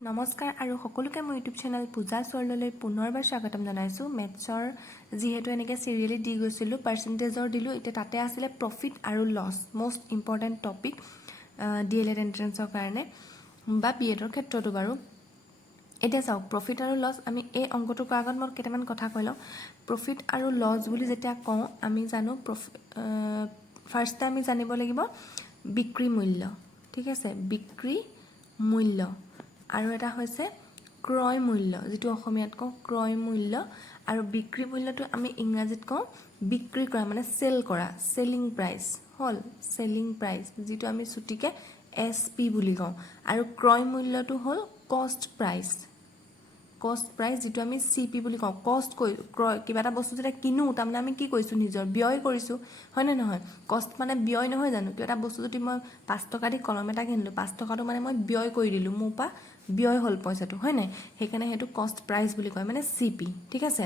নমস্কাৰ আৰু সকলোকে মোৰ ইউটিউব চেনেল পূজা চৰললৈ পুনৰবাৰ স্বাগতম জনাইছোঁ। মেথছৰ যিহেতু এনেকৈ চিৰিয়েলি দি গৈছিলোঁ, পাৰ্চেণ্টেজৰ দিলোঁ, এতিয়া তাতে আছিলে প্ৰফিট আৰু loss, most important topic DLED এণ্ট্ৰেঞ্চৰ কাৰণে বা BEDৰ ক্ষেত্ৰতো বাৰু। এতিয়া চাওক, প্ৰফিট আৰু লছ, আমি এই অংকটো কৰাৰ আগত মই কেইটামান কথা কৈ লওঁ। প্ৰফিট আৰু লছ বুলি যেতিয়া কওঁ, আমি জানো ফাৰ্ষ্টে আমি জানিব লাগিব বিক্ৰী মূল্য, ঠিক আছে, বিক্ৰী মূল্য। আৰু এটা হৈছে ক্ৰয় মূল্য, যিটো অসমীয়াত কওঁ ক্ৰয় মূল্য, আৰু বিক্ৰী মূল্যটো আমি ইংৰাজীত কওঁ বিক্ৰী কৰা, মানে চেল কৰা, চেলিং প্ৰাইচ হ'ল, চেলিং প্ৰাইচ, যিটো আমি চুটিকৈ SP বুলি কওঁ। আৰু ক্ৰয় মূল্যটো হ'ল কষ্ট প্ৰাইচ, কষ্ট প্ৰাইচ, যিটো আমি CP বুলি কওঁ। কষ্ট ক্ৰয়, কিবা এটা বস্তু যেতিয়া কিনো, তাৰমানে আমি কি কৰিছোঁ, নিজৰ ব্যয় কৰিছোঁ, হয়নে নহয়? কষ্ট মানে ব্যয় নহয় জানো? কিবা এটা বস্তু যদি মই 5 টকা দি কলম এটা কিনিলোঁ, 5 টকাটো মানে মই ব্যয় কৰি দিলোঁ, মোৰ পৰা ব্যয় হ'ল পইচাটো, হয় নাই? সেইকাৰণে সেইটো কষ্ট প্ৰাইচ বুলি কয়, মানে CP, ঠিক আছে।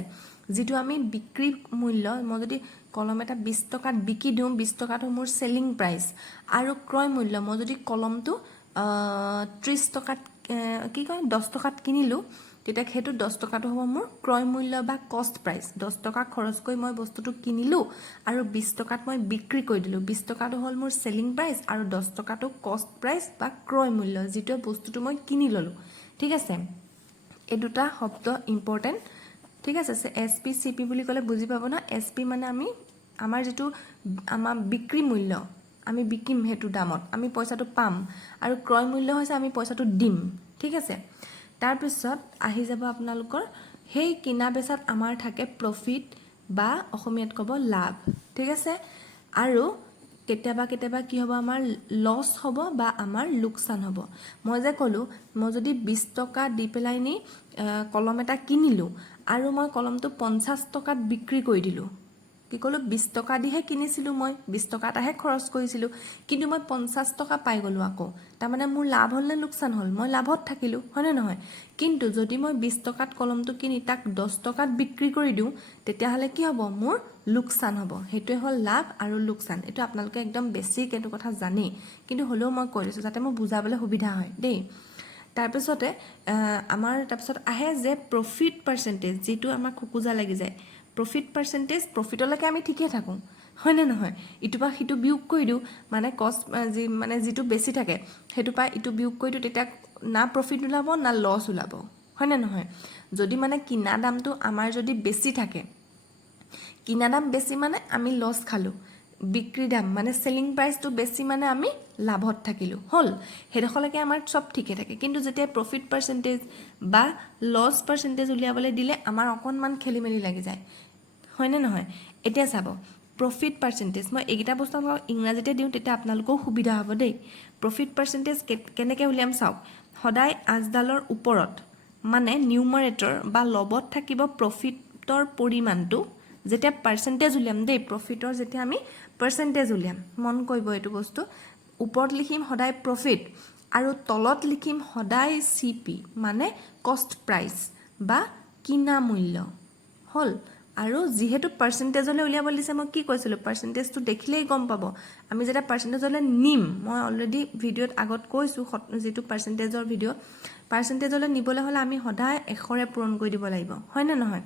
যিটো আমি বিক্ৰী মূল্য, মই যদি কলম এটা 20 টকাত বিকি দিওঁ, 20 টকাটো মোৰ চেলিং প্ৰাইচ। আৰু ক্ৰয় মূল্য, মই যদি কলমটো 30 টকাত কি কয় 10 টকাত কিনিলোঁ, তেতিয়া সেইটো 10 টকাটো হ'ব মোৰ ক্ৰয় মূল্য বা কষ্ট প্ৰাইচ। 10 টকা খৰচ কৰি মই বস্তুটো কিনিলোঁ আৰু 20 টকাত মই বিক্ৰী কৰি দিলোঁ, 20 টকাটো হ'ল মোৰ চেলিং প্ৰাইচ আৰু 10 টকাটো কষ্ট প্ৰাইচ বা ক্ৰয় মূল্য, যিটোৱে বস্তুটো মই কিনি ল'লোঁ, ঠিক আছে। এই দুটা শব্দ ইম্পৰ্টেণ্ট, ঠিক আছে। SP CP বুলি ক'লে বুজি পাব না। SP মানে আমাৰ যিটো আমাৰ বিক্ৰী মূল্য, আমি বিকিম সেইটো দামত, আমি পইচাটো পাম, আৰু ক্ৰয় মূল্য হৈছে আমি পইচাটো দিম, ঠিক আছে। তাৰপিছত আহি যাব আপোনালোকৰ সেই কিনা বেচাত আমাৰ থাকে প্ৰফিট বা অসমীয়াত ক'ব লাভ, ঠিক আছে। আৰু কেতিয়াবা কেতিয়াবা কি হ'ব, আমাৰ লছ হ'ব বা আমাৰ লোকচান হ'ব। মই যে ক'লোঁ, মই যদি 20 টকা দি পেলাই নি কলম এটা কিনিলোঁ আৰু মই কলমটো 50 টকাত বিক্ৰী কৰি দিলোঁ, কি ক'লোঁ, 20 টকা দিহে কিনিছিলোঁ, মই 20 টকা এটাহে খৰচ কৰিছিলোঁ, কিন্তু মই 50 টকা পাই গ'লোঁ আকৌ, তাৰমানে মোৰ লাভ হ'ল নে লোকচান হ'ল? মই লাভত থাকিলোঁ, হয়নে নহয়? কিন্তু যদি মই 20 টকাত কলমটো কিনি তাক 10 টকাত বিক্ৰী কৰি দিওঁ, তেতিয়াহ'লে কি হ'ব, মোৰ লোকচান হ'ব। সেইটোৱে হ'ল লাভ আৰু লোকচান। এইটো আপোনালোকে একদম বেছিক এইটো কথা জানেই, কিন্তু হ'লেও মই কৈ দিছোঁ যাতে মোৰ বুজাবলৈ সুবিধা হয় দেই। তাৰপিছতে আমাৰ তাৰপিছত আহে যে প্ৰফিট পাৰ্চেণ্টেজ, যিটো আমাক খোকোজা লাগি যায়। প্ৰফিট পাৰ্চেণ্টেজ, প্ৰফিটলৈকে আমি ঠিকে থাকোঁ, হয়নে নহয়? ইটোৰ পৰা সিটো বিয়োগ কৰি দিওঁ, মানে কষ্ট মানে যিটো বেছি থাকে সেইটোৰ পৰা ইটো বিয়োগ কৰি দিওঁ, তেতিয়া না প্ৰফিট ওলাব না লছ ওলাব, হয়নে নহয়? যদি মানে কিনা দামটো আমাৰ যদি বেছি থাকে, কিনা দাম বেছি মানে আমি লছ খালোঁ, বিক্ৰী দাম মানে চেলিং প্ৰাইচটো বেছি মানে আমি লাভত থাকিলোঁ, হ'ল। সেইডোখৰলৈকে আমাৰ চব ঠিকে থাকে। কিন্তু যেতিয়া প্ৰফিট পাৰ্চেণ্টেজ বা লছ পাৰ্চেণ্টেজ উলিয়াবলৈ দিলে আমাৰ অকণমান খেলি মেলি লাগি যায়, হয়নে নহয়? এতিয়া চাব, প্ৰফিট পাৰ্চেণ্টেজ, মই এইকেইটা বস্তু আপোনালোকক ইংৰাজীতে দিওঁ, তেতিয়া আপোনালোকেও সুবিধা হ'ব দেই। প্ৰফিট পাৰ্চেণ্টেজ কেনেকৈ উলিয়াম চাওক, সদায় আঁচডালৰ ওপৰত মানে নিউমাৰেটৰ বা লবত থাকিব প্ৰফিটৰ পৰিমাণটো। যেতিয়া পাৰ্চেণ্টেজ উলিয়াম দেই, প্ৰফিটৰ যেতিয়া আমি পাৰ্চেণ্টেজ উলিয়াম, মন কৰিব এইটো বস্তু, ওপৰত লিখিম সদায় প্ৰফিট আৰু তলত লিখিম সদায় CP, মানে কষ্ট প্ৰাইচ বা কিনা মূল্য, হ'ল। আৰু যিহেতু পাৰ্চেণ্টেজলৈ উলিয়াব দিছে, মই কি কৈছিলোঁ, পাৰ্চেণ্টেজটো দেখিলেই গম পাব। আমি যেতিয়া পাৰ্চেণ্টেজলৈ নিম, মই অলৰেডি ভিডিঅ'ত আগত কৈছোঁ, যিটো পাৰ্চেণ্টেজৰ ভিডিঅ', পাৰ্চেণ্টেজলৈ নিবলৈ হ'লে আমি সদায় 100ৰে পূৰণ কৰি দিব লাগিব, হয়নে নহয়?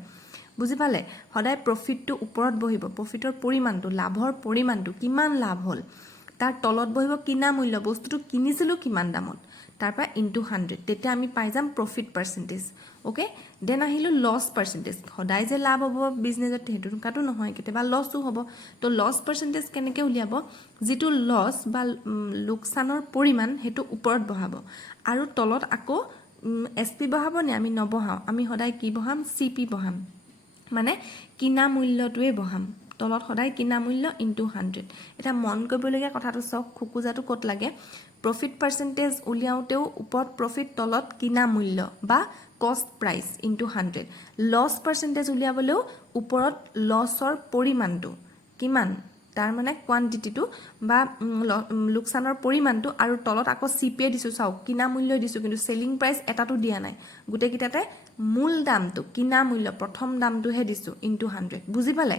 বুজি পালে? সদায় প্ৰফিটটো ওপৰত বহিব, প্ৰফিটৰ পৰিমাণটো, লাভৰ পৰিমাণটো, কিমান লাভ হ'ল, তাৰ তলত বহিব কিনা মূল্য, বস্তুটো কিনিছিলোঁ কিমান দামত, তাৰপৰা ইনটু 100, তেতিয়া আমি পাই যাম প্ৰফিট পাৰ্চেণ্টেজ, অ'কে। দেন আহিলোঁ লছ পাৰ্চেণ্টেজ। সদায় যে লাভ হ'ব বিজনেছত সেইটো থকাটো নহয়, কেতিয়াবা লছো হ'ব। তো লছ পাৰ্চেণ্টেজ কেনেকৈ উলিয়াব, যিটো লছ বা লোকচানৰ পৰিমাণ সেইটো ওপৰত বহাব, আৰু তলত আকৌ SP বহাব নে, আমি নবহাওঁ, আমি সদায় কি বহাম, CP বহাম, মানে কিনা মূল্যটোৱে বহাম, তলত সদায় কিনা মূল্য ইনটু 100। এতিয়া মন কৰিবলগীয়া কথাটো চাওক, খোকোজাটো ক'ত লাগে, প্ৰফিট পাৰ্চেণ্টেজ উলিয়াওঁতেও ওপৰত প্ৰফিট, তলত কিনা মূল্য বা কষ্ট প্ৰাইচ ইনটু 100। লছ পাৰ্চেণ্টেজ উলিয়াবলৈও ওপৰত লছৰ পৰিমাণটো কিমান, তাৰ মানে কোৱান্টিটিটো বা লোকচানৰ পৰিমাণটো, আৰু তলত আকৌ CPয়ে দিছোঁ, চাওক কিনা মূল্য দিছোঁ, কিন্তু চেলিং প্ৰাইচ এটাটো দিয়া নাই, গোটেইকেইটাতে মূল দামটো, কিনা মূল্য প্ৰথম দামটোহে দিছোঁ ইনটু 100। বুজি পালে?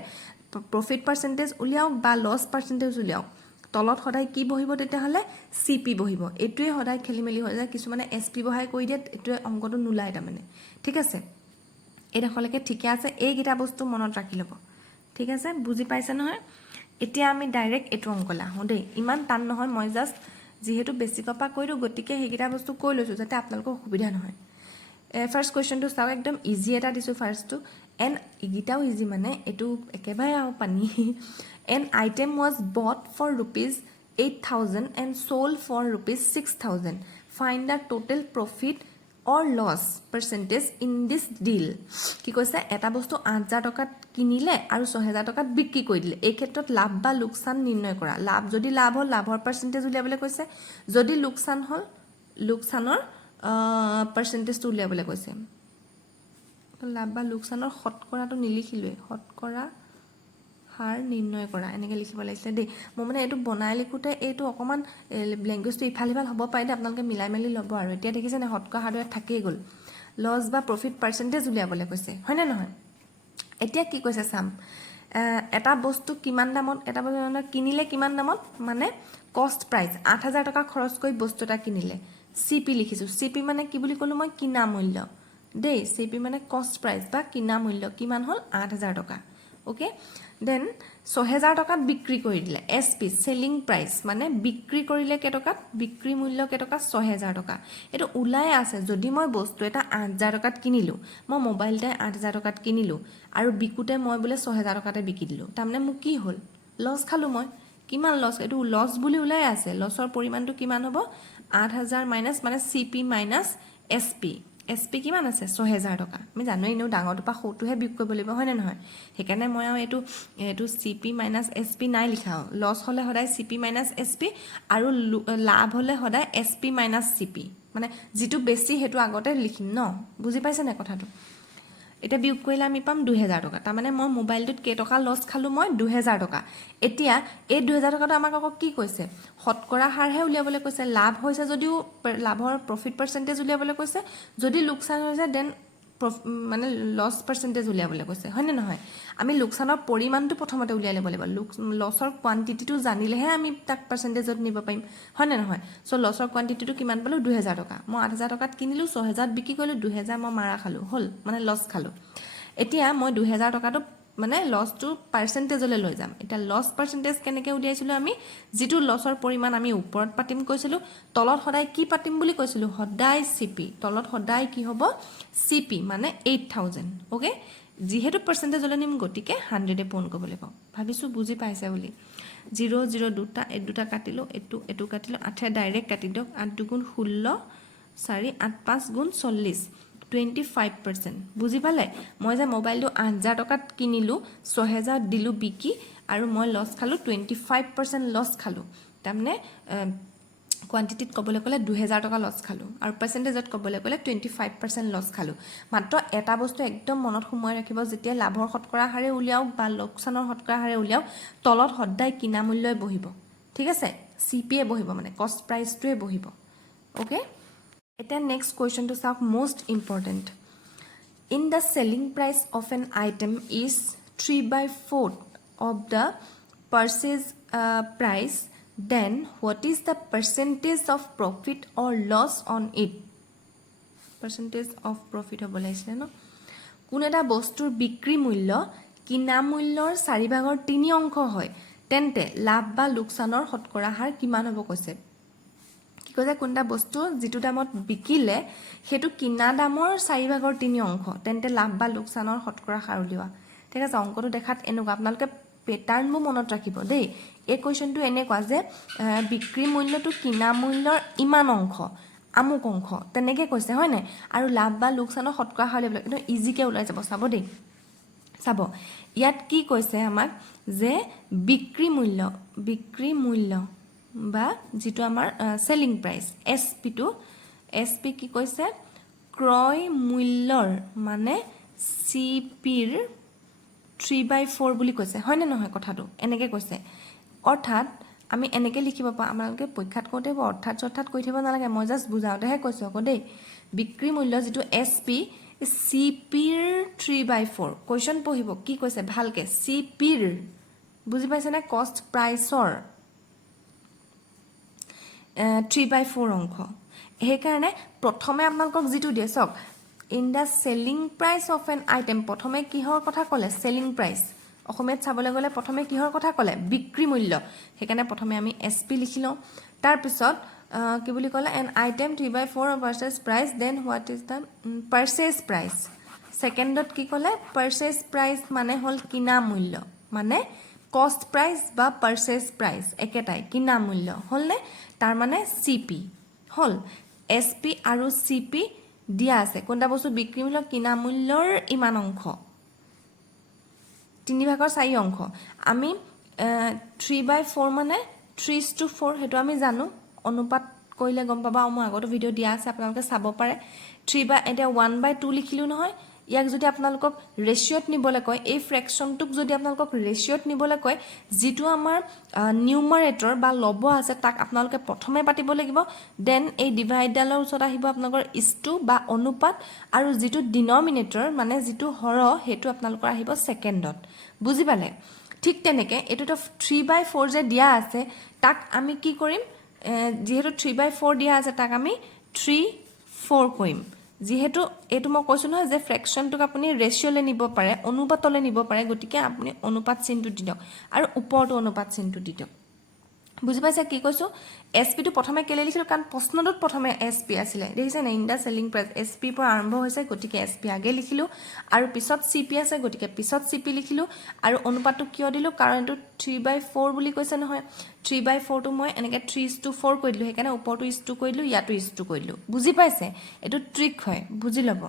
প্ৰফিট পাৰ্চেণ্টেজ উলিয়াওক বা লছ পাৰ্চেণ্টেজ উলিয়াওক, তলত সদায় কি বহিব তেতিয়াহ'লে CP বহিব এইটোৱে সদায় খেলিমেলি হৈ যায় কিছুমানে SP বহাই কৈ দিয়ে এইটোৱে অংকটো নোলায় তাৰমানে ঠিক আছে এইডোখৰলৈকে ঠিকে আছে এইকেইটা বস্তু মনত ৰাখি ল'ব ঠিক আছে বুজি পাইছে নহয় এতিয়া আমি ডাইৰেক্ট এইটো অংকলে আহোঁ দেই ইমান টান নহয় মই জাষ্ট যিহেতু বেছিকৰ পৰা কৈ দিওঁ গতিকে সেইকেইটা বস্তু কৈ লৈছোঁ যাতে আপোনালোকৰ অসুবিধা নহয় ফাৰ্ষ্ট কুৱেশ্যনটো চাওক একদম ইজি এটা দিছোঁ ফাৰ্ষ্টটো এণ্ড এইকেইটাও ইজি মানে এইটো একেবাৰে আৰু পানী an item was bought for ₹8,000 and sold for ₹6,000 find the total profit or loss percentage in this deal কি কৈছে এটা বস্তু 8,000 টকাত কিনিলে আৰু 6,000 টকাত বিক্ৰী কৰি দিলে এই ক্ষেত্ৰত লাভ বা লোকচান নিৰ্ণয় কৰা লাভ যদি লাভ হ'ল লাভৰ পাৰ্চেণ্টেজ উলিয়াবলৈ কৈছে যদি লোকচান হ'ল লোকচানৰ পাৰ্চেণ্টেজটো উলিয়াবলৈ কৈছে লাভ বা লোকচানৰ শতকৰাটো নিলিখিলোৱে শতকৰা হাৰ নিৰ্ণয় কৰা এনেকৈ লিখিব লাগিছিলে দেই মই মানে এইটো বনাই লিখোঁতে এইটো অকণমান লেংগুৱেজটো ইফাল সিফাল হ'ব পাৰে আপোনালোকে মিলাই মেলি ল'ব আৰু এতিয়া দেখিছে নে শতকৰা হাৰটো ইয়াত থাকেই গ'ল লছ বা প্ৰফিট পাৰ্চেণ্টেজ উলিয়াবলৈ কৈছে হয়নে নহয় এতিয়া কি কৈছে চাম এটা বস্তু কিমান দামত এটা বস্তু কিনিলে কিমান দামত মানে কষ্ট প্ৰাইচ 8,000 টকা খৰচ কৰি বস্তু এটা কিনিলে CP লিখিছোঁ CP মানে কি বুলি ক'লোঁ মই কিনা মূল্য দেই CP মানে কষ্ট প্ৰাইচ বা কিনা মূল্য কিমান হ'ল 8,000 টকা ওকে দেন 6,000 টকাত বিক্ৰী কৰি দিলে SP চেলিং প্ৰাইচ মানে বিক্ৰী কৰিলে কেইটকাত বিক্ৰী মূল্য কেইটকা 6,000 টকা এইটো ওলাই আছে যদি মই বস্তু এটা 8,000 টকাত কিনিলোঁ মই মোবাইল এটা 8,000 টকাত কিনিলোঁ আৰু বিকুতে মই বোলে 6,000 টকাতে বিকি দিলোঁ তাৰমানে মোক কি হ'ল লছ খালোঁ মই কিমান লছ এইটো লছ বুলি ওলাই আছে লছৰ পৰিমাণটো কিমান হ'ব 8,000 মাইনাছ মানে CP মাইনাছ SP কিমান আছে 6,000 টকা আমি জানোৱেই এনেও ডাঙৰটোৰ পৰা সৰুটোহে বিয়োগ কৰিব লাগিব হয়নে নহয় সেইকাৰণে মই আৰু এইটো CP মাইনাছ SP নাই লিখা লছ হ'লে সদায় CP মাইনাছ SP আৰু লাভ হ'লে সদায় SP মাইনাছ CP মানে যিটো বেছি সেইটো আগতে লিখিম ন বুজি পাইছে নাই কথাটো এতিয়া বিয়োগ কৰিলে আমি পাম 2,000 টকা তাৰমানে মই মোবাইলটোত কেইটকা লছ খালোঁ মই 2,000 টকা এতিয়া এই 2,000 টকাটো আমাক আকৌ কি কৈছে শতকৰা হাৰহে উলিয়াবলৈ কৈছে লাভ হৈছে যদিও লাভৰ প্ৰফিট পাৰ্চেণ্টেজ উলিয়াবলৈ কৈছে যদি লোকচান হৈছে দেন মানে লছ পাৰ্চেণ্টেজ উলিয়াবলৈ কৈছে হয়নে নহয় আমি লোকচানৰ পৰিমাণটো প্ৰথমতে উলিয়াই ল'ব লাগিব লছৰ কোৱান্টিটিটো জানিলেহে আমি তাক পাৰ্চেণ্টেজত নিব পাৰিম হয়নে নহয় চ' লছৰ কোৱান্টিটিটো কিমান পালোঁ 2,000 টকা মই 8,000 টকাত কিনিলোঁ 6,000 বিক্ৰী কৰিলোঁ 2,000 মই মাৰা খালোঁ হ'ল মানে লছ খালোঁ এতিয়া মই 2,000 টকাটো মানে লছটো পাৰ্চেণ্টেজলৈ লৈ যাম এতিয়া লছ পাৰ্চেণ্টেজ কেনেকৈ উলিয়াইছিলোঁ আমি যিটো লছৰ পৰিমাণ আমি ওপৰত পাতিম কৈছিলোঁ তলত সদায় কি পাতিম বুলি কৈছিলোঁ সদায় CP তলত সদায় কি হ'ব CP মানে 8,000 অ'কে যিহেতু পাৰ্চেণ্টেজলৈ নিম গতিকে 100 পূৰণ কৰিব লাগিব ভাবিছোঁ বুজি পাইছে বুলি 0 দুটা কাটিলোঁ এইটো কাটিলোঁ 8 ডাইৰেক্ট কাটি দিয়ক 8 দুগুণ 16 4 8 5 গুণ 40 25% বুজি পালে মই যে মোবাইলটো 8,000 টকাত কিনিলোঁ 6,000 দিলোঁ বিকি আৰু মই লছ খালোঁ 25% লছ খালোঁ তাৰমানে কোৱান্টিটিত ক'বলৈ গ'লে 2,000 টকা লছ খালোঁ আৰু পাৰ্চেণ্টেজত ক'বলৈ গ'লে 25% লছ খালোঁ মাত্ৰ এটা বস্তু একদম মনত সোমোৱাই ৰাখিব যেতিয়া লাভৰ শতকৰা হাৰে উলিয়াওক বা লোকচানৰ শতকৰা হাৰে উলিয়াওক তলত সদায় কিনা মূল্যই বহিব ঠিক আছে CPয়ে বহিব মানে কষ্ট প্ৰাইচটোৱে বহিব অ'কে এতিয়া নেক্সট কুৱেশ্যনটো চাওক most important in the selling price of an item is 3/4 of the purchase price then what is the percentage of profit or loss on it percentage of profit হ'ব লাগিছিলে ন কোন এটা বস্তুৰ বিক্ৰী মূল্য কিনা মূল্যৰ 4/3 অংশ হয় তেন্তে লাভ বা লোকচানৰ শতকৰা হাৰ কিমান হ'ব কৈছে কৈছে কোনটা বস্তু যিটো দামত বিকিলে সেইটো কিনা দামৰ 4/3 অংশ তেন্তে লাভ বা লোকচানৰ শতকৰা হাৰ উলিওৱা ঠিক আছে অংকটো দেখাত এনেকুৱা আপোনালোকে পেটাৰ্ণবোৰ মনত ৰাখিব দেই এই কুৱেশ্যনটো এনেকুৱা যে বিক্ৰী মূল্যটো কিনা মূল্যৰ ইমান অংশ আমুক অংশ তেনেকৈ কৈছে হয়নে আৰু লাভ বা লোকচানৰ শতকৰা হাৰ উলিয়াবলৈ কিন্তু ইজিকৈ ওলাই যাব চাব দেই চাব ইয়াত কি কৈছে আমাক যে বিক্ৰী মূল্য বা যিটো আমাৰ সেলিং প্ৰাইচ SP কি কৈছে ক্ৰয় মূল্যৰ মানে CPৰ 3/4 বুলি কৈছে হয়নে নহয় কথাটো এনেকৈ কৈছে অৰ্থাৎ আমি এনেকৈ লিখিব পাৰোঁ আপোনালোকে পৰীক্ষাত কৰোঁতে অৰ্থাৎ কৈ থাকিব নালাগে মই জাষ্ট বুজাওঁতেহে কৈছোঁ আকৌ দেই বিক্ৰী মূল্য যিটো SP CPৰ 3/4 কুৱেশ্যন পঢ়িব কি কৈছে ভালকৈ CPৰ বুজি পাইছেনে কষ্ট প্ৰাইচৰ 3/4 অংশ সেইকাৰণে প্ৰথমে আপোনালোকক যিটো দিয়ে চাওক in the selling price of N item প্ৰথমে কিহৰ কথা ক'লে চেলিং প্ৰাইচ অসমীয়াত চাবলৈ গ'লে প্ৰথমে কিহৰ কথা ক'লে বিক্ৰী মূল্য সেইকাৰণে প্ৰথমে আমি SP লিখি লওঁ তাৰপিছত কি বুলি ক'লে an item 3/4 purchase price then what is the purchase price সেকেন্ডত কি ক'লে পাৰচেজ প্ৰাইচ মানে হ'ল কিনা মূল্য মানে কষ্ট প্ৰাইচ বা পাৰচেজ প্ৰাইচ একেটাই কিনা মূল্য হ'লনে তাৰ মানে CP হ'ল SP আৰু CP দিয়া আছে কোনটা বস্তু বিক্ৰী মূল্য কিনা মূল্যৰ ইমান অংশ 3/4 অংশ আমি 3/4 মানে 3:4 হেতু আমি জানো অনুপাত কৰিলে গম পাবা মই আগতো ভিডিও দিয়া আছে আপোনালোকে চাব পাৰে 3 এতিয়া 1/2 লিখিলো নহয় ইয়াক যদি আপোনালোকক ৰেশিওত নিবলৈ কয় এই ফ্ৰেকশনটোক যদি আপোনালোকক ৰেশিওত নিবলৈ কয় যেটো আমাৰ নিউমাৰেটৰ বা লব আছে তাক আপোনালোকে প্ৰথমে পাতিব লাগিব দেন এই ডিভাইডালৰ ওচৰত আহিব আপোনালোকৰ ইছটু বা অনুপাত আৰু যেটো ডিনমিনেটৰ মানে যেটো হৰ হেতু আপোনালোকৰ আহিব সেকেন্ডত বুজি পালে ঠিক তেনেকে এটোটো 3/4 যে দিয়া আছে তাক আমি কি কৰিম যেহেতু 3/4 দিয়া আছে তাক আমি 3/4 কৰিম যেহেতু এটো মই কৈছো নহয় যে ফ্ৰেকশনটোক আপুনি ৰেশিওলে নিব পাৰে অনুপাতলে নিব পাৰে গতিকে আপুনি অনুপাত চিনটো দি দিয়ক আৰু ওপৰটো অনুপাত চিনটো দি দিয়ক বুজি পাইছে কি কৈছো SP টো প্ৰথমে কেলে লিখিলো কাৰণ প্ৰশ্নটোত প্ৰথমে SP আছিলে দেখিছে না in the selling price SP পৰা আৰম্ভ হৈছে গতিকে SP আগে লিখিলো আৰু পিছত CP আছে গতিকে পিছত CP লিখিলো আৰু অনুপাতটো কিয় দিলো কাৰণ এটো 3/4 বুলি কৈছে নহয় 3/4 টো মই এনেকে 3:4 কৈ দিলো সেইকাৰণে ওপৰটো ইছটু কৈ দিলো ইয়াটো ইছটু কৈ দিলো বুজি পাইছে এটো ট্ৰিক হয় বুজি লব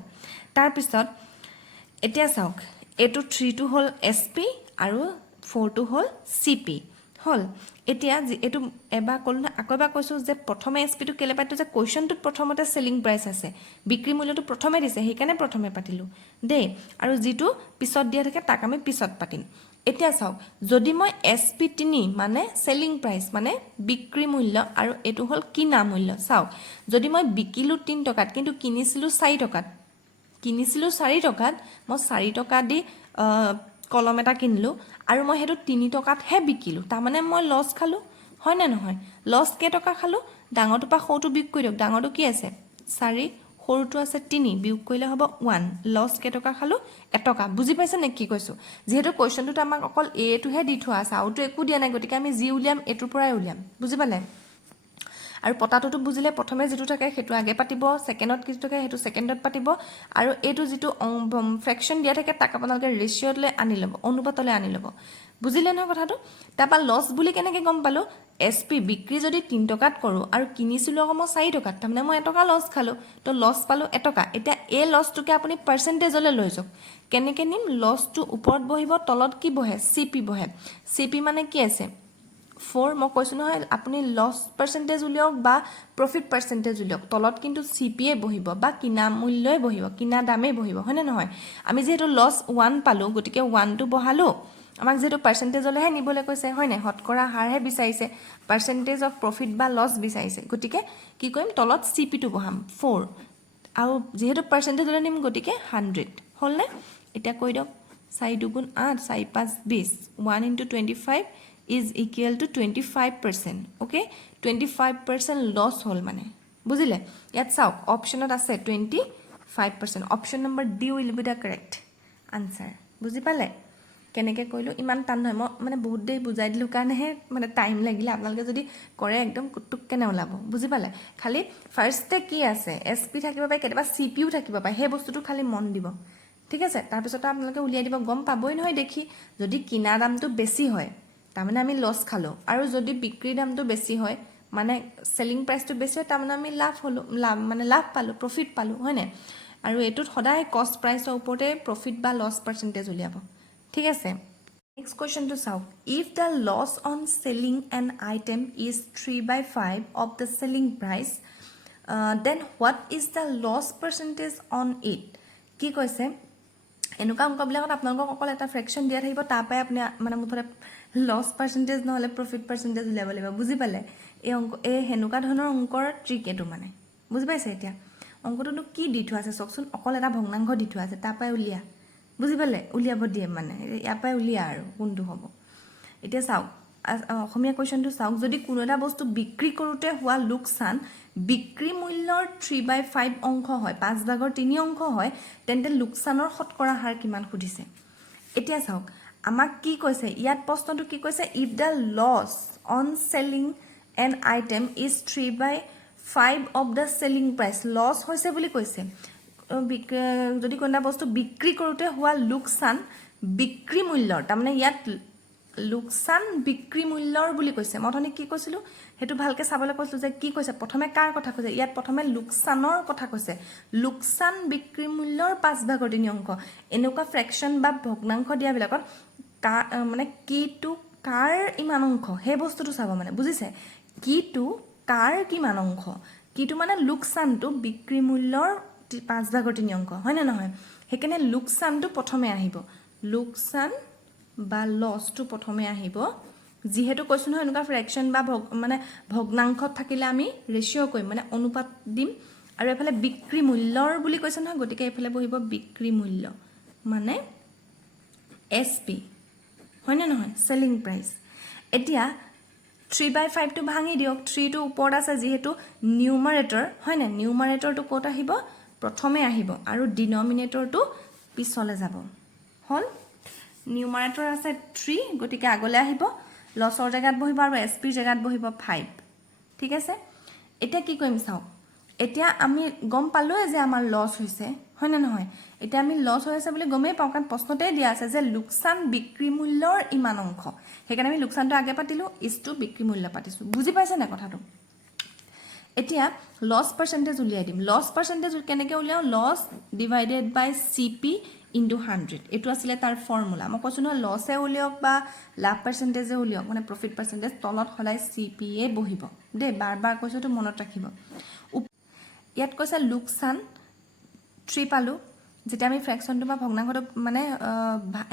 তাৰ পিছত এতিয়া চাওক এটো 3 টো হল SP আৰু 4 টো হল CP হল এতিয়া এটো এবাৰ কল না আকবা কৈছো যে প্ৰথমে SP টো কেলে পাইতো যে কোৱেশ্চনটোত প্ৰথমতে সেলিং প্ৰাইস আছে বিক্ৰী মূল্যটো প্ৰথমে দিছে সেইকাৰণে প্ৰথমে পাতিলো দে আৰু যেটো পিছত দিয়া থাকে তাক আমি পিছত পাতিম এতিয়া চাওক যদি মই SP3 মানে সেলিং প্ৰাইস মানে বিক্ৰী মূল্য আৰু এটো হল কিনা মূল্য চাওক যদি মই বিকিলো 3 টকাত কিন্তু কিনিছিলো 4 টকাত কিনিছিলো 4 টকাত মই 4 টকা দি কলম এটা কিনলো আৰু মই হেতু 3 টকাত হে বিকিলো তাৰ মানে মই লস খালো হয় না নহয় লস কে টকা খালো ডাঙৰটো পা সৰুটো বিক কৰি দিয়ক ডাঙৰটো কি আছে 4 সৰুটো আছে 3 বিয়োগ কৰিলে হ'ব 1 লস কে টকা খালো 1 টকা বুজি পাইছে নে কি কৈছো যেহেতু কোৱেশ্চনটোত আমাক অকল এ টো হে দি থোৱা আছে আউটো একো দিয়া নাই গতিকে আমি জি উলিয়াম এটোৰ পৰাই উলিয়াম বুজি পালে আৰু পটাটোটো বুজিলে প্ৰথমে যেটো থাকে হেতু আগে পাতিব সেকেন্ডত কি থাকে হেতু সেকেন্ডত পাতিব আৰু এটো যেটো ফ্ৰেকশন দিয়া থাকে তাক আপোনালোকে ৰেশিওলে আনি লব অনুপাতলে আনি লব বুজিলে নহয় কথাটো তাপা লস বুলি কেনেকে গম পালো SP বিক্ৰী যদি 3 টকাত কৰো আৰু কিনিছিলো আকৌ মই 4 টকাত তাৰমানে মই 1 টকা লস খালো তো লস পালো 1 টকা এতিয়া এই লসটোকে আপুনি পার্সেন্টেজলে লৈ যাওক কেনেকে নিম লসটো ওপৰত বহিব তলত কি বহে CP বহে CP মানে কি আছে 4 মই কৈছো নহয় আপুনি লস পার্সেন্টেজ উলিয়াওক বা প্রফিট পার্সেন্টেজ উলিয়াওক তলত কিন্তু CP এ বহিব বা কিনা মূল্যই বহিব কিনা দামে বহিব হয়নে নহয় আমি যেহেতু লস 1 পালো গতিকে 1 টো বহালো আমাক যেটো পার্সেন্টেজলে হে নিবলে কৈছে হয় না হতকৰা হাৰ হে বিচাৰিছে পাৰ্সেন্টেজ অফ প্ৰফিট বা লস বিচাৰিছে গতিকে কি কৰিম তলত CP টো বহাম 4 আৰু যেহেতু পার্সেন্টেজলে নিম গতিকে 100 হলনে এটা কৈ দিয়ক 4 দুগুণ 8 4 5 20 1 into 25 is equal to 25% okay 25% loss hol mane bujile yat saw optionot ase 25% option number D will be the correct answer buji pale কেনেকে কইলো ইমান টান নহয় মই মানে বহুত দেই বুজাই দিলু কাৰণে হে মানে টাইম লাগিলে আপোনালোকে যদি কৰে একদম কুটুক কেনে ওলাব বুজি পালে খালি ফাৰ্স্টে কি আছে SP থাকিব পায় কেতিয়াবা CPU থাকিব পায় হে বস্তুটো খালি মন দিব ঠিক আছে তাৰ পিছত আপোনালোকে উলিয়াই দিব গম পাবই নহয় দেখি যদি কিনা দামটো বেছি হয় তাৰমানে আমি লস খালো আৰু যদি বিক্ৰী দামটো বেছি হয় মানে সেলিং প্ৰাইসটো বেছি হয় তাৰমানে আমি লাভ হলো লাভ মানে লাভ পালো প্ৰফিট পালো হয়নে আৰু এটোত সদায় কষ্ট প্ৰাইসৰ ওপৰতে প্ৰফিট বা লস পাৰ্সেন্টেজ উলিয়াব ঠিক আছে নেক্সট কোৱেশ্চন টু চাওক if the loss on selling an item is 3/5 of the selling price then what is the loss percentage on it কি কৈছে এনেকুৱা অংকবিলাকত আপোনালোকক অকল এটা ফ্ৰেকশন দিয়া থাকিব তাপাই আপুনি মানে মুঠতে লস পাৰ্সেন্টেজ নহলে প্ৰফিট পাৰ্সেন্টেজ উলিয়াব লাগিব বুজি পালে এই অংক এই হেনুকা ধৰণৰ অংকৰ ট্ৰিক এটো মানে বুজি পাইছে এতিয়া অংকটো কি দি থোৱা আছে চকচোন অকল এটা ভগ্নাংশ দি থোৱা আছে তাপাই উলিয়া বুজি পালে উলিয়াব দিয়ে মানে ইয়াপাই উলিয়া আৰু কোনটো হ'ব এতিয়া চাওক অসমীয়া কুৱেশ্যনটো চাওক যদি কোনো এটা বস্তু বিক্ৰী কৰোঁতে হোৱা লোকচান বিক্ৰী মূল্যৰ 3/5 অংশ হয় 5/3 অংশ হয় তেন্তে লোকচানৰ শতকৰা হাৰ কিমান সুধিছে এতিয়া চাওক আমাক কি কৈছে ইয়াত প্ৰশ্নটো কি কৈছে if the loss on selling an item is 3/5 of the selling price loss হৈছে বুলি কৈছে যদি কোনো বস্তু বিক্ৰী কৰোঁতে হোৱা লোকচান বিক্ৰী মূল্যৰ তাৰমানে ইয়াত লোকচান বিক্ৰী মূল্যৰ বুলি কৈছে মই অথনি কি কৈছিলোঁ সেইটো ভালকৈ চাবলৈ কৈছিলোঁ যে কি কৈছে প্ৰথমে কাৰ কথা কৈছে ইয়াত প্ৰথমে লোকচানৰ কথা কৈছে লোকচান বিক্ৰী মূল্যৰ 5/3 অংশ এনেকুৱা ফ্ৰেকশ্যন বা ভগ্নাংশ দিয়াবিলাকত মানে কিটো কাৰ ইমান অংশ সেই বস্তুটো চাব মানে বুজিছে কিটো কাৰ কিমান অংশ কিটো মানে লোকচানটো বিক্ৰী মূল্যৰ 5/3 অংশ হয়নে নহয় সেইকাৰণে লোকচানটো প্ৰথমে আহিব লোকচান বা লছটো প্ৰথমে আহিব যিহেতু কৈছোঁ নহয় এনেকুৱা ফ্ৰেকশ্যন বা মানে ভগ্নাংশত থাকিলে আমি ৰেচিঅ' কৰিম মানে অনুপাত দিম আৰু এফালে বিক্ৰী মূল্যৰ বুলি কৈছে নহয় গতিকে এইফালে বহিব বিক্ৰী মূল্য মানে SP হয়নে নহয় সেলিং প্ৰাইচ এতিয়া 3/5টো ভাঙি দিয়ক 3টো ওপৰত আছে যিহেতু নিউমাৰেটৰ হয় না নিউমাৰেটৰটো ক'ত আহিব প্ৰথমে আহিব আৰু ডিনমিনেটৰটো পিছলৈ যাব হল নিউমাৰেটৰ আছে 3 গতিকে আগলৈ আহিব লছৰ জেগাত বহিব আৰু এছপিৰ জেগাত বহিব 5 ঠিক আছে এতিয়া কি কৰিম চাওক এতিয়া আমি গম পালোৱে যে আমাৰ লছ হৈছে হয় না নহয় এতিয়া আমি লছ হৈ আছে বুলি গমেই পাওঁ কাৰণ প্ৰশ্নতেই দিয়া আছে যে লোকচান বিক্ৰী মূল্যৰ ইমান অংশ সেইকাৰণে আমি লোকচানটো আগে পাতিলোঁ ইজটো বিক্ৰী মূল্য পাতিছোঁ বুজি পাইছে নে কথাটো এতিয়া লছ পাৰ্চেণ্টেজ উলিয়াই দিম লছ পাৰ্চেণ্টেজ কেনেকৈ উলিয়াওঁ লছ ডিভাইডেড বাই CP into 100 এইটো আছিলে তাৰ ফৰ্মুলা মই কৈছোঁ নহয় লছে উলিয়াওক বা লাভ পাৰ্চেণ্টেজে উলিয়াওক মানে প্ৰফিট পাৰ্চেণ্টেজ তলত সদায় CPয়ে বহিব দেই বাৰ বাৰ কৈছোঁ এইটো মনত ৰাখিব ইয়াত কৈছে লোকচান 3 পালোঁ যেতিয়া আমি ফ্ৰেকশ্যনটো বা ভগ্নাংশটো মানে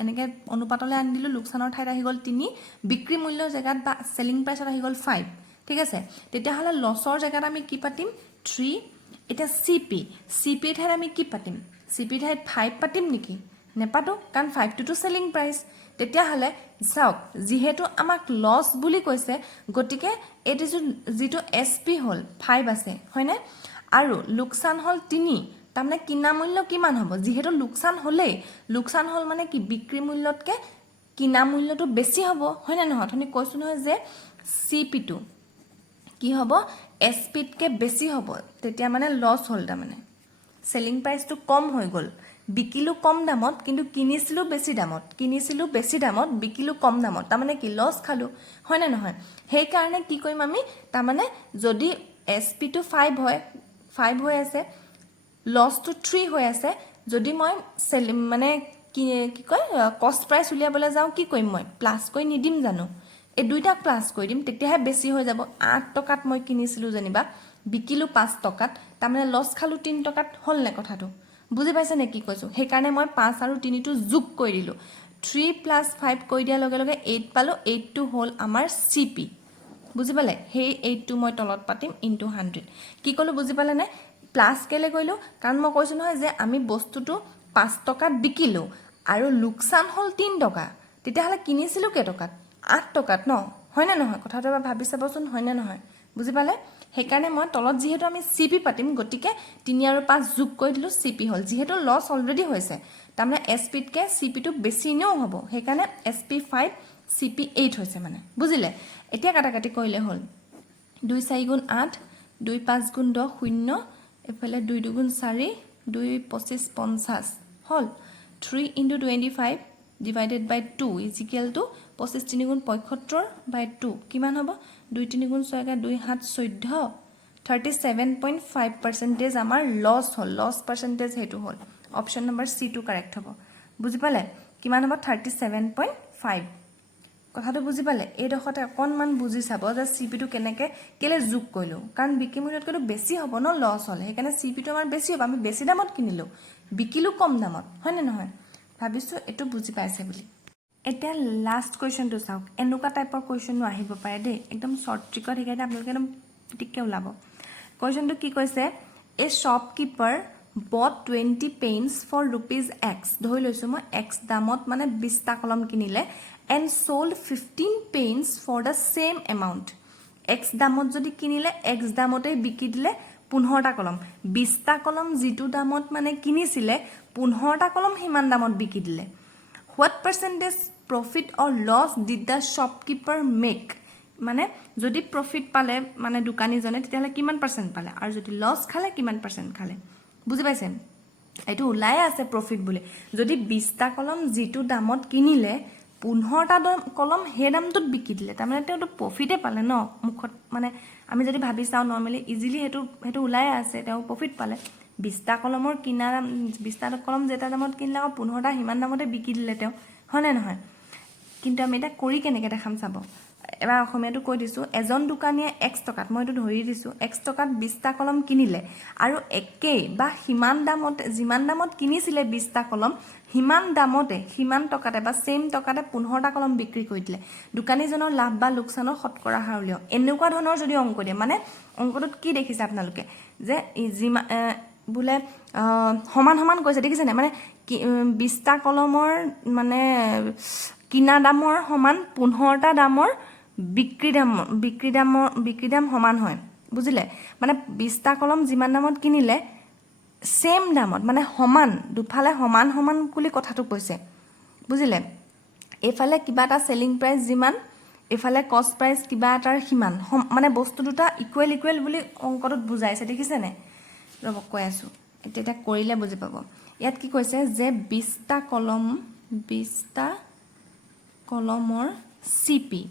এনেকৈ অনুপাতলৈ আনি দিলোঁ লোকচানৰ ঠাইত আহি গ'ল 3 বিক্ৰী মূল্যৰ জেগাত বা সেলিং প্ৰাইচত আহি গ'ল 5 ঠিক আছে তেতিয়াহ'লে লছৰ জেগাত আমি কি পাতিম 3 এতিয়া CP ঠাইত আমি কি পাতিম CP ঠাইত 5 পাতিম নেকি নেপাতো কাৰণ 5টোতো সেলিং প্ৰাইচ তেতিয়াহ'লে চাওক যিহেতু আমাক লছ বুলি কৈছে গতিকে এইটো যিটো SP হ'ল 5 আছে হয়নে আৰু লোকচান হ'ল 3 তাৰমানে কিনা মূল্য কিমান হ'ব যিহেতু লোকচান হ'লেই লোকচান হ'ল মানে কি বিক্ৰী মূল্যতকৈ কিনা মূল্যটো বেছি হ'ব হয়নে নহয় অথনি কৈছোঁ নহয় যে CPটো কি হ'ব SPতকৈ বেছি হ'ব তেতিয়া মানে লছ হ'ল তাৰমানে সেলিং প্ৰাইচটো কম হৈ গ'ল বিকিলোঁ কম দামত কিন্তু কিনিছিলোঁ বেছি দামত বিকিলোঁ কম দামত তাৰমানে কি লছ খালোঁ হয়নে নহয় সেইকাৰণে কি কৰিম আমি তাৰমানে যদি SPটো 5 হৈ আছে লছটো 3 হৈ আছে যদি মই মানে কি কয় কষ্ট প্ৰাইচ উলিয়াবলৈ যাওঁ কি কৰিম মই প্লাছ কৰি নিদিম জানো এই দুইটাক প্লাছ কৰি দিম তেতিয়াহে বেছি হৈ যাব 8 টকাত মই কিনিছিলোঁ যেনিবা বিকিলোঁ 5 টকাত তাৰমানে লছ খালোঁ 3 টকাত হ'ল নে কথাটো বুজি পাইছে নে কি কৈছোঁ সেইকাৰণে মই 5 আৰু 3টো যোগ কৰি দিলোঁ 3 + 5 কৰি দিয়াৰ লগে লগে 8 পালোঁ 8টো হ'ল আমাৰ CP বুজি পালে সেই 8টো মই তলত পাতিম ইনটু 100 কি ক'লোঁ বুজি পালে নে প্লাছ কেলে কৰিলোঁ কাৰণ মই কৈছোঁ নহয় যে আমি বস্তুটো 5 টকাত বিকিলোঁ আৰু লোকচান হ'ল 3 টকা তেতিয়াহ'লে কিনিছিলোঁ কেইটকাত 8 টকাত ন হয়নে নহয় কথাটো এবাৰ ভাবি চাবচোন হয়নে নহয় বুজি পালে সেইকাৰণে মই তলত যিহেতু আমি CP পাতিম গতিকে 3 আৰু 5 যোগ কৰি দিলোঁ CP হ'ল যিহেতু লছ অলৰেডি হৈছে তাৰমানে SPতকৈ CPটো বেছি এনেও হ'ব সেইকাৰণে SP 5 CP 8 হৈছে মানে বুজিলে এতিয়া কাটাকাটি কৰিলে হ'ল 2 4 গুণ 8 2 5 গুণ 10 0 এফালে 2 2 গুণ 4 2 25 50 হ'ল 3 × 25 divided by 2 is equal to 25 3 গুণ 75 বাই 2 কিমান হ'ব 2 3 গুণ 6 2 7 14 37.5% আমাৰ লছ হ'ল লছ পাৰ্চেণ্টেজ সেইটো হ'ল অপশ্যন নম্বৰ C2 কাৰেক্ট হ'ব বুজি পালে কিমান হ'ব 37.5 কথাটো বুজি পালে এইডোখৰতে অকণমান বুজি চাব যে CPটো কেলে যোগ কৰিলোঁ কাৰণ বিক্ৰী মূল্যতকৈতো বেছি হ'ব ন লছ হ'লে সেইকাৰণে CPটো আমাৰ বেছি হ'ব আমি বেছি দামত কিনিলোঁ বিকিলোঁ কম দামত হয়নে নহয় ভাবিছোঁ এইটো বুজি পাইছে বুলি এতিয়া লাষ্ট কুৱেশ্যনটো চাওক এনেকুৱা টাইপৰ কুৱেশ্যনো আহিব পাৰে দেই একদম শ্বৰ্ট ট্ৰিকত শিকাই দিয়ে আপোনালোকে একদম পিটিককৈ ওলাব কুৱেশ্যনটো কি কৈছে এ shopkeeper bought 20 pens for rupees X ধৰি লৈছোঁ মই X দামত মানে 20টা কলম কিনিলে and sold 15 pens for the same amount. X দামত যদি কিনিলে X দামতে বিকি দিলে 15টা কলম 20টা কলম যেটো দামত মানে কিনিছিলে 15টা কলম হিমান দামত বিকি দিলে what percentage profit or loss did the shopkeeper make মানে যদি প্রফিট পালে মানে দোকানীজনে তেতিয়ালে কিমান পার্সেন্ট পালে আৰু যদি লস খালে কিমান পার্সেন্ট খালে বুজি পাইছেন এইটো উলাই আছে প্রফিট বলে যদি 20টা কলম যেটো দামত কিনিলে 15টা কলম হে দামটোত বিকি দিলে তাৰ মানে তেটো প্ৰফিটে পালে ন মুখত মানে আমি যদি ভাবি চাও নৰমালি ইজিলি হেতু উলাই আছে তেও প্ৰফিট পালে 20টা কলমৰ কিনা 20টা কলম যেটা দামত কিনলে 15টা হিমান দামতে বিকি দিলে তেও হনে নহয় কিন্তু আমি এটা কৰি কেনেকে দেখাম চাব এবাৰ অসমীয়াটো কৈ দিছো এজন দোকানীয়ে x টকাত মই এটো ধৰি দিছো x টকাত 20টা কলম কিনিলে আৰু একে বা হিমান দামত জিমান দামত কিনিছিলে 20টা কলম হিমান দামতে হিমান টকাতে বা সেম টকাতে 15টা কলম বিক্ৰী কৰি দিলে দোকানীজনৰ লাভ বা লোকসানৰ শতকৰা হাৰ উলিয়াও এনেকুৱা ধৰণৰ যদি অংক দিয়ে মানে অংকটোত কি দেখিছে আপোনালোকে যে বুলে সমান সমান কৈছে দেখিছে না মানে 20টা কলমৰ মানে কিনা দামৰ সমান 15টা দামৰ বিক্ৰী দাম সমান হয় বুজিলে মানে 20টা কলম যিমান দামত কিনিলে সেম দামত মানে সমান দুফালে সমান সমান বুলি কথাটো কৈছে বুজিলে এফালে কিবা এটা সেলিং প্ৰাইস যিমান এফালে কস্ট প্ৰাইস কিবা এটাৰ হিমান মানে বস্তু দুটা ইকুৱেল বুলি অংকটোত বুজাইছে দেখিছে নে ৰব কৈ আছো এটা কৰিলে বুজি পাব ইয়াত কি কৈছে যে 20টা কলমৰ সিপি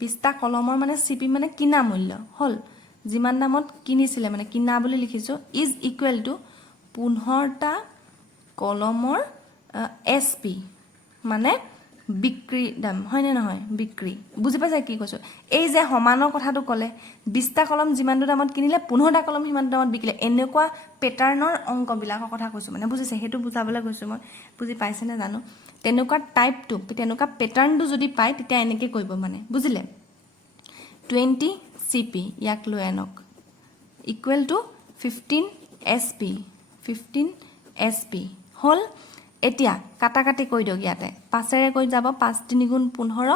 20টা কলমৰ মানে সিপি মানে কিনা মূল্য হল যিমান দামত কিনিছিলে মানে কিনা বুলি লিখিছো ইজ ইকুৱেল টু 15টা কলমৰ এসপি মানে বিক্ৰী দাম হয় নে নহয় বিক্ৰী বুজি পাইছা কি কৈছো এই যে সমানৰ কথাটো কলে 20টা কলম যিমান দামত কিনিলে 15টা কলম হিমান দামত বিকিলে এনেকুৱা প্যাটাৰ্নৰ অংক বিলাকৰ কথা কৈছো মানে বুজিছে হেতু বুজাবলৈ গৈছো মই বুজি পাইছে নে জানো তেনেকুৱা টাইপটো তেনেকুৱা প্যাটাৰ্নটো যদি পায় তেতিয়া এনেকৈ কৰিব মানে বুজিলে 20 সিপি ইয়াক লৈ আনক ইকুৱেল টু 15 এসপি হল এতিয়া কাটাকাটি কৈ দিও ইয়াতে 5 ৰে কৈ যাব 5 3 গুণ 15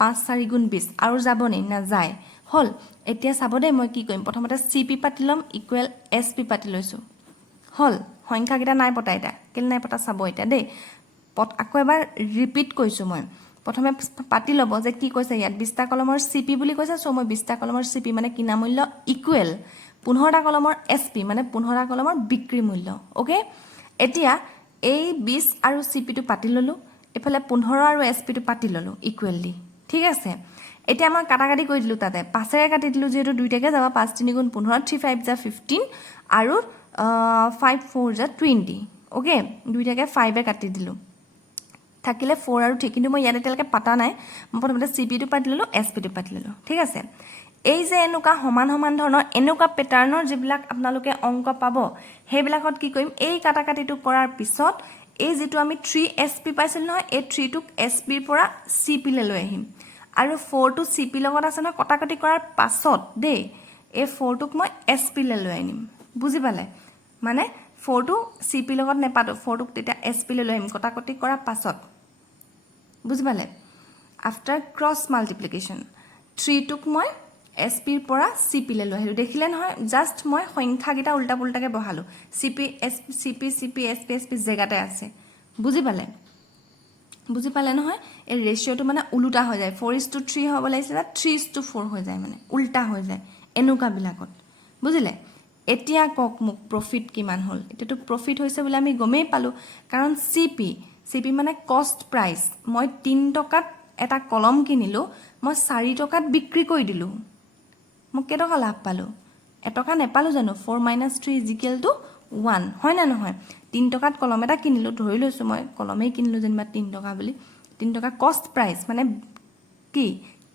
5 4 গুণ 20 আৰু যাব নে না যায় হল এতিয়া চাব দে মই কি কৰিম প্ৰথমতে সিপি পাতি লম ইকুৱেল এসপি পাতি লৈছো হল সংখ্যা কিটা নাই পতা এটা কেল নাই পতা চাব এটা দেই আকৌ এবাৰ ৰিপিট কৈছো মই প্ৰথমে পাতি লব যে কি কৈছে ইয়াত 20টা কলমৰ সিপি বুলি কৈছে সো মই 20টা কলমৰ সিপি মানে কিনা মূল্য ইকুৱেল 15টা কলমৰ এসপি মানে 15টা কলমৰ বিক্ৰী মূল্য ওকে এতিয়া এই 20 আৰু সিপি টো পাতি ললো এফালে 15 আৰু এসপি টো পাতি ললো ইকুৱেলি ঠিক আছে এতিয়া মই কাটাকাটি কৰি দিলো তাতে 5 ৰে কাটি দিলো যেটো দুইটাকে যাব 5 3 গুণ 15 3 5 যা 15 আৰু 5 4 যা 20 ওকে দুইটাকে 5 এ কাটি দিলো থাকিলে 4 আৰু 3 কিন্তু মই ইয়াতে তেলকে পাতা নাই মই প্ৰথমতে সিপি টো পাতি ললো এসপি টো পাতি ললো ঠিক আছে এই যে এনেকুৱা সমান সমান ধৰণৰ এনেকুৱা প্যাটাৰ্নৰ যিবিলাক আপোনালোকে অংক পাব হেবিলাকত কি কৰিম এই কাটাকাটিটো কৰাৰ পিছত এই যেটো আমি 3sp পাইছিল নহয় এই 3 টোক sp ৰ পৰা cp লৈ আহিম আৰু 4 টো cp লগত আছে ন কটাকটি কৰাৰ পাছত দেই এই 4 টোক মই sp লৈ আনিম বুজি পালে মানে 4 টো cp লগত নেপাতো 4 টোক তেতিয়া sp লৈ আহিম কটাকটি কৰাৰ পাছত বুজি পালে আফটাৰ ক্ৰস মাল্টিপ্লিকেশন 3 টোক মই sp ৰ পৰা cp লৈ আহিলো দেখিলে নহয় জাস্ট মই সংখ্যা গিটা উল্টা পুল্টাকে বহালো cp sp জেগাতে আছে বুজি পালে নহয় এই ৰেশিওটো মানে উল্টা হৈ যায় 4:3 হ'ব লাগিছিল 3:4 হৈ যায় মানে উল্টা হৈ যায় এনুকা বিলাকত বুজিলে এতিয়া কক মোক প্ৰফিট কিমান হল এটাটো প্ৰফিট হৈছে বুলি আমি গমেই পালো কাৰণ cp মানে কষ্ট প্ৰাইস মই 3 টকাত এটা কলম কিনিলো মই 4 টকাত বিক্ৰী কৰি দিলো মই কেই টকা লাভ পালো এটকা নেপালো জানো 4 - 3 = 1 হয় না নহয় 3 টকাত কলম এটা কিনিলো ধৰি লৈছো মই কলমেই কিনিলো যেনিবা 3 টকা বুলি 3 টকা কষ্ট প্ৰাইস মানে কি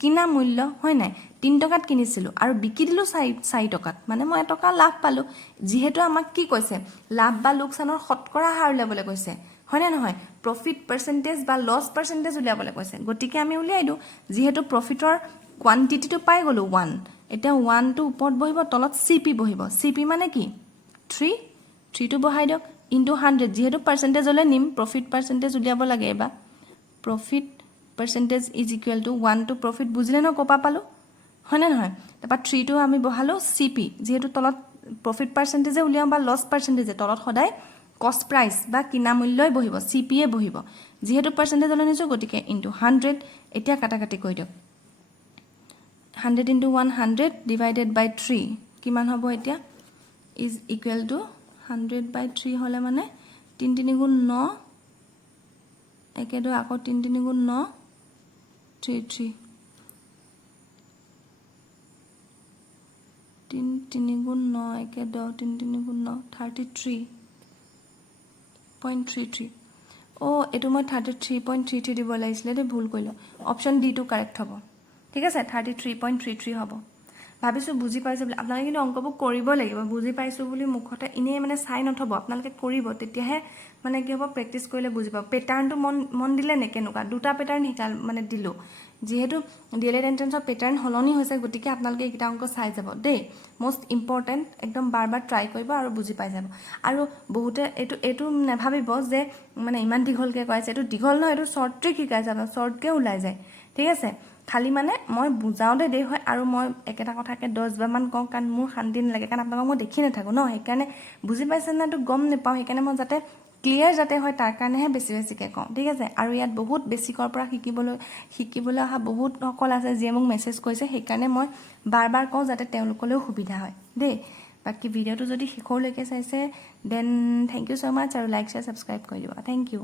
কিনা মূল্য হয় নাই 3 টকাত কিনিছিলো আৰু বিকি দিলো 4 টকাত মানে মই এটকা লাভ পালো যেহেতু আমাক কি কৈছে লাভ বা লোকসানৰ শতকৰা হাৰ উলিয়াবলৈ কৈছে হয় না নহয় প্ৰফিট পাৰ্সেন্টেজ বা লস পাৰ্সেন্টেজ উলিয়াবলৈ কৈছে গতিকে আমি উলিয়াই দিও যেহেতু প্ৰফিটৰ কোৱান্টিটিটো পাই গলো 1 এটা 1 টো ওপৰত বহিব তলত সিপি বহিব সিপি মানে কি 3 টো বহাই দিওক ইনটু 100 যেহেতু পার্সেন্টেজ হলে নিম প্রফিট পার্সেন্টেজ উলিয়াব লাগে এবা profit percentage is equal to 1 to profit বুজিলে ন ক'পা পালোঁ হয়নে নহয় তাৰপৰা 3 টো আমি বহালোঁ CP যিহেতু তলত প্ৰফিট পাৰ্চেণ্টেজে উলিয়াওঁ বা লছ পাৰ্চেণ্টেজে তলত সদায় কষ্ট প্ৰাইচ বা কিনা মূল্যই বহিব CPয়ে বহিব যিহেতু পাৰ্চেণ্টেজ লৈ নিছোঁ গতিকে ইনটু 100 এতিয়া কাটাকাটি কৰি দিয়ক 100 into 100 divided by 3 কিমান হ'ব এতিয়া is equal to 100 by 3 হলে মানে 3 3 গুণ 9 একেদৰে আকৌ 3 3 গুণ 9 3 3 3 3 গুণ 9 একেদৰে 3 3 গুণ 9 33.33 ও এটো মই 33.33 দিব লাগিছিলে দে ভুল কৰিলো অপচন ডি টো কাৰেক্ট হ'ব ঠিক আছে 33.33 হ'ব ভাবিছো বুজি পাইছে বুলি আপোনালোকে কিন্তু অংকবোৰ কৰিব লাগিব বুজি পাইছো বুলি মুখতে ইনে মানে চাই নথব আপোনালোকে কৰিব তেতিয়াহে মানে কি হ'ব প্ৰেক্টিস কৰিলে বুজি পাব প্যাটাৰ্নটো মন দিলে নে কেনেকুৱা দুটা প্যাটাৰ্ন হিকাল মানে দিলো যেহেতু ডিএলএড এন্ট্ৰেন্সৰ প্যাটাৰ্ন হলনি হৈছে গতিকে আপোনালোকে এইটা অংক চাই যাব দে মোস্ট ইম্পৰ্টেন্ট একদম বাৰবাৰ ট্ৰাই কৰিব আৰু বুজি পাই যাব আৰু বহুতে এটো নেভাবিব যে মানে ইমান দীঘলকে কৰাইছে এটো দীঘল নহয় এটো শৰ্ট ট্ৰিক শিকাইছে আপোনাৰ শৰ্টকে ওলাই যায় ঠিক আছে খালি মানে মই বুজাওতে দেই হয় আৰু মই একেটা কথাকে 10 বাৰ মান কওঁ কাৰণ মোৰ শান্তি নালাগে কাৰণ আপোনাক মই দেখি নাথাকো ন সেইকাৰণে বুজি পাইছেন না তো গম নেপাও সেইকাৰণে মই যাতে ক্লিয়াৰ যাতে হয় তাৰ কাৰণেহে বেছিকে কওঁ ঠিক আছে আৰু ইয়াত বহুত বেছিকৰ পৰা শিকিবলৈ অহা বহুত সকল আছে যে মোক মেছেজ কৰিছে সেইকাৰণে মই বাৰবাৰ কওঁ যাতে তেওঁলোকলৈও সুবিধা হয় দেই বাকি ভিডিওটো যদি শেষলৈকে চাইছে দেন থ্যাংক ইউ সো মাচ আৰু লাইক শেয়াৰ সাবস্ক্ৰাইব কৰি দিবা থ্যাংক ইউ